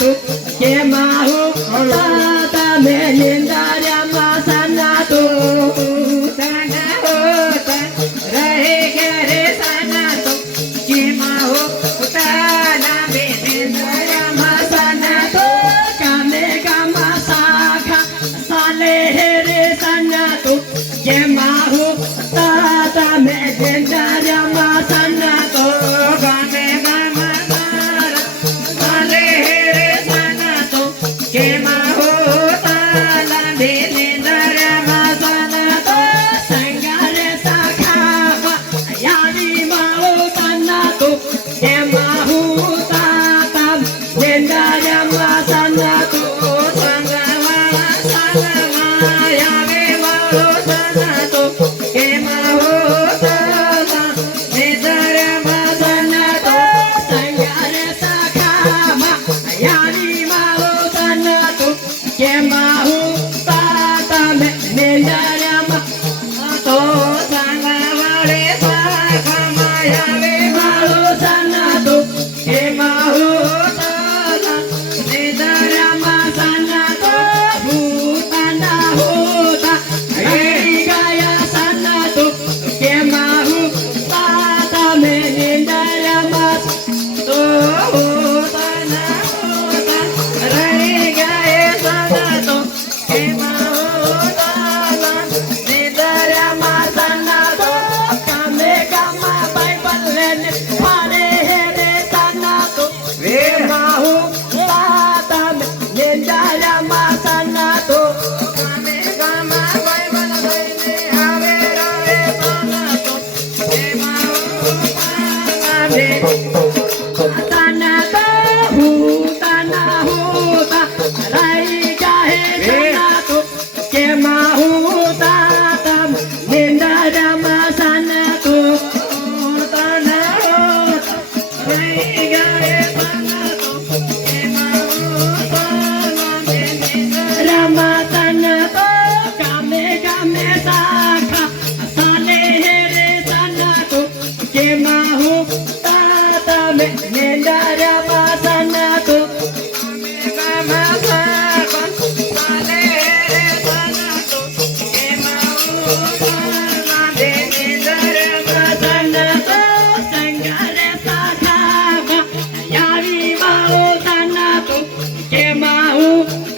tu ke mahu ta me nindarya masana tu sana hota rahe gare sana tu ke mahu ta na me nindarya masana tu kame kama sakha sale re sana tu ke mahu ta me nindarya masana tu kame kama Ke mahu